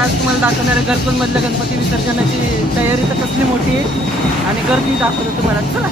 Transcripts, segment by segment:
आज तुम्हाला दाखवणार आहे घरकुलमधल्या गणपती विसर्जनाची तयारी तर कसली मोठी आहे आणि गर्दी दाखवतो तुम्हाला. चला.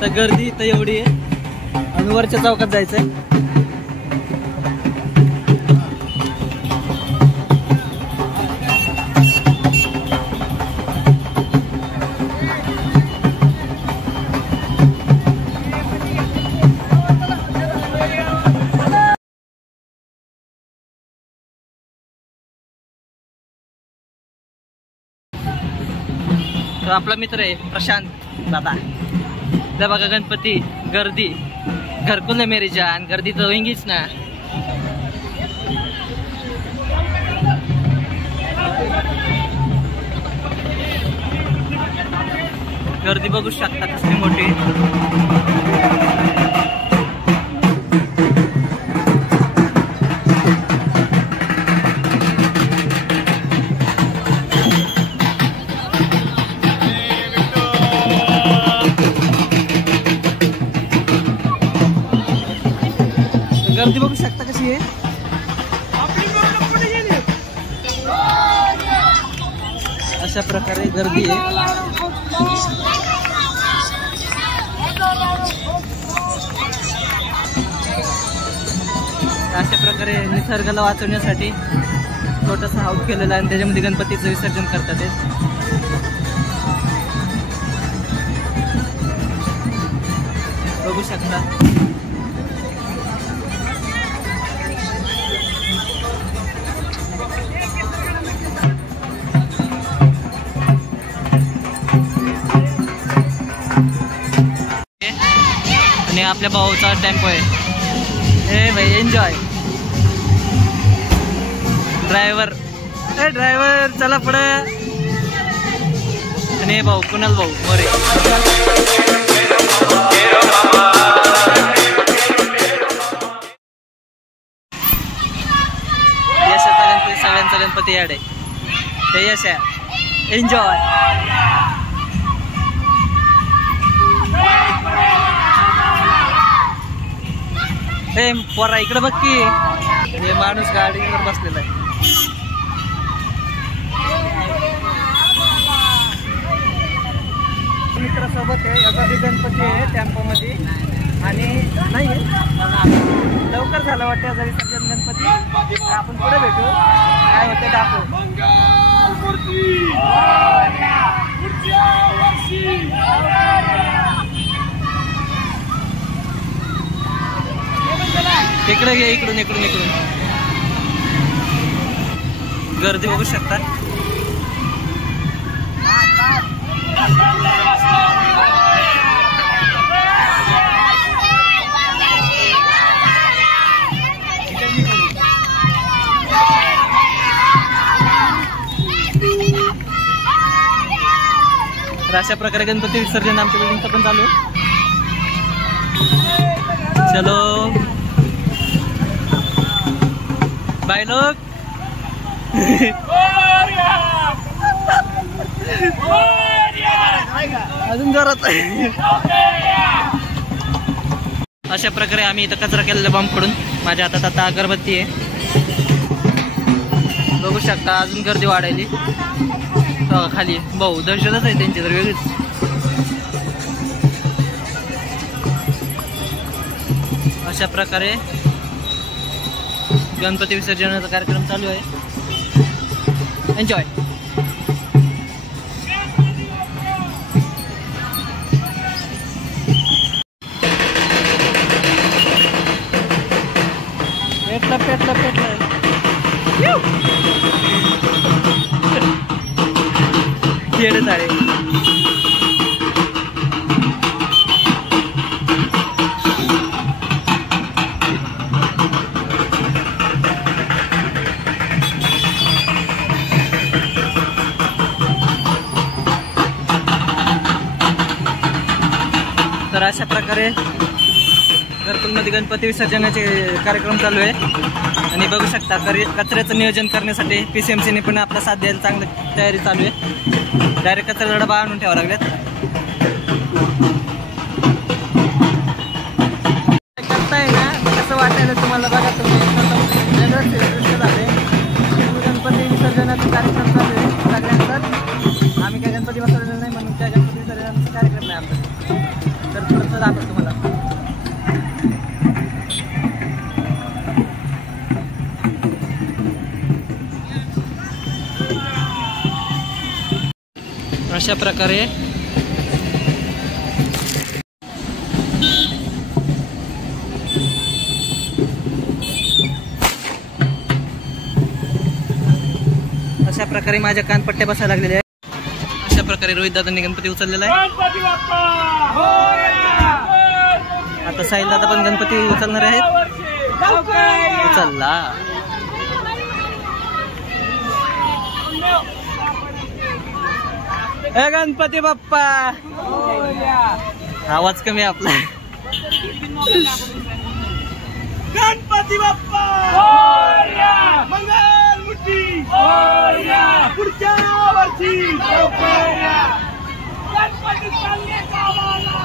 तर गर्दी तर एवढी आहे आणि वरच्या चौकात जायचंय. तर आपला मित्र आहे प्रशांत दादा. त्या बघा गणपती गर्दी घरकुल मेरी जान गर्दी तर होईंगीच ना. गर्दी बघू शकता कसली मोठी. गर्दी बघू शकता कशी आहे. अशा प्रकारे गर्दी आहे. अशा प्रकारे निसर्गाला वाचवण्यासाठी छोटासा हाऊस केलेला आहे आणि त्याच्यामध्ये गणपतीचं विसर्जन करतात. बघू शकता. आणि आपल्या भाऊचा टेम्पो आहे. ए भाई एन्जॉय. ड्रायव्हर चला पुढे. आणि भाऊ कुणाल भाऊ मोरे. यशाचा गणपती सगळ्यांचा गणपती याड आहे. ते यश आहे. एन्जॉय. हे पोरा इकडे बघ की. हे माणूस गाडीवर बसलेला आहे. मित्रासोबत आहे. याचा बी गणपती आहे टेम्पो मध्ये आणि नाही लवकर झालं वाटतं याचा विसर्जन गणपती. आपण पुढे भेटू काय होते दाखवू. इकडे घे. इकडून गर्दी बघू शकता. तर अशा प्रकारे गणपती विसर्जन आमच्या बिल्डिंगचं पण चालू आहे. चलो बाय लोक. अजून जोरात. अशा प्रकारे आम्ही इथं कचरा केलेला बॉम्ब कडून. माझ्या हातात आता अगरबत्ती आहे. बघू शकता अजून गर्दी वाढायली. खाली भाऊ दर्शनच आहे त्यांची तर वेगळीच. अशा प्रकारे गणपती विसर्जनाचा कार्यक्रम चालू आहे. एन्जॉय. पेटलं येडे झाले. तर अशा प्रकारे घरकुल हॉलमध्ये गणपती विसर्जनाचे कार्यक्रम चालू आहे आणि बघू शकता कचऱ्याचं नियोजन करण्यासाठी PCMCने पण आपला साथ द्यायला चांगली तयारी चालू आहे. डायरेक्ट कचऱ्याचा डबा आणून ठेवावं लागल्यात. करताय ना कसं वाटायला तुम्हाला बघा तुम्ही झाले गणपती विसर्जनाचा कार्यक्रम चालू आहे सगळ्यांचाच. आम्ही काय गणपती बसवलेला नाही म्हणून त्या गणपती विसर्जनाचा कार्यक्रम नाही आमचा. तर थोडंसं दाखवतो तुम्हाला. अशा प्रकारे माझ्या कानपट्ट्या बसायला लागलेल्या आहेत. अशा प्रकारे रोहित दादांनी गणपती उचललेला आहे. आता साहिल दादा पण गणपती उचलणार आहेत. उचलला. गणपती बाप्पा. आवाज कमी आपला. गणपती बाप्पा मंगल मूर्ती पुढच्या वर्षी गणपती चालले गावाला.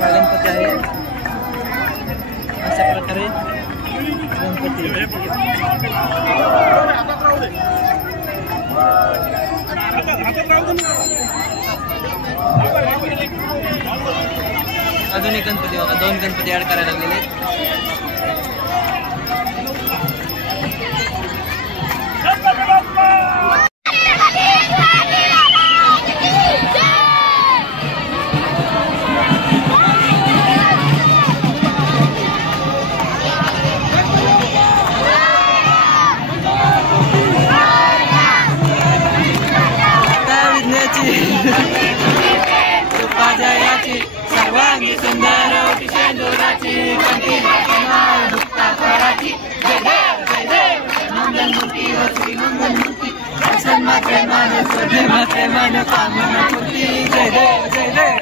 गणपती आहे अशा प्रकारे गणपती. अजून एक गणपती बघा. 2 गणपती ऍड करायला लागलेले आहेत. सर्वांगी सुंदर शेंदुराची कंठी मंगलमूर्ती श्री मंगलमूर्ती मात्रे मान कामना मूर्ती. जय देव जय देव.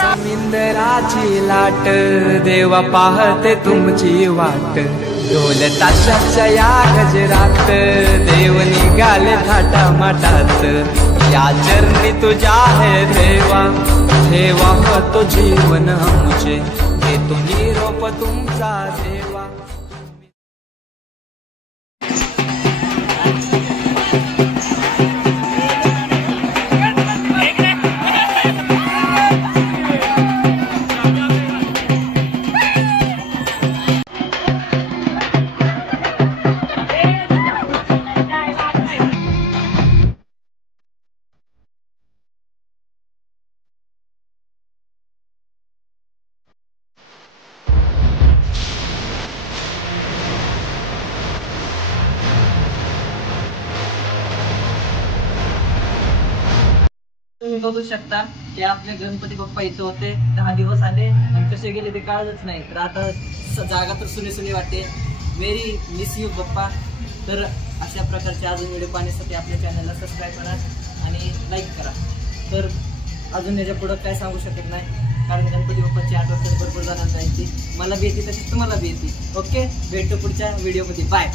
समिंदराची लाट देवा पाहते तुमची वाट. ढोल ताशाच्या या गजरात देव निघाले थाटामाटात. या चरणी तुझ्या है देवा ठेवा तो जीवन आमचे. हे तुम्ही रोप तुमचा देवा. बघू शकता की आपले गणपती बाप्पा इथे होते, 10 दिवस आले आणि कसे गेले ते कळलंच नाही. तर आता जागा तर सुनी सुनी वाटते. व्हेरी मिस यू बाप्पा. तर अशा प्रकारचे अजून व्हिडिओ पाहण्यासाठी आपल्या चॅनलला सबस्क्राईब करा आणि लाईक करा. तर अजून याच्या पुढं काय सांगू शकत नाही, कारण गणपती बाप्पाची आठवण तर भरपूर जणांना येते. मला बी येते तशीच तुम्हाला बी येते. ओके, भेटतो पुढच्या व्हिडिओमध्ये. बाय.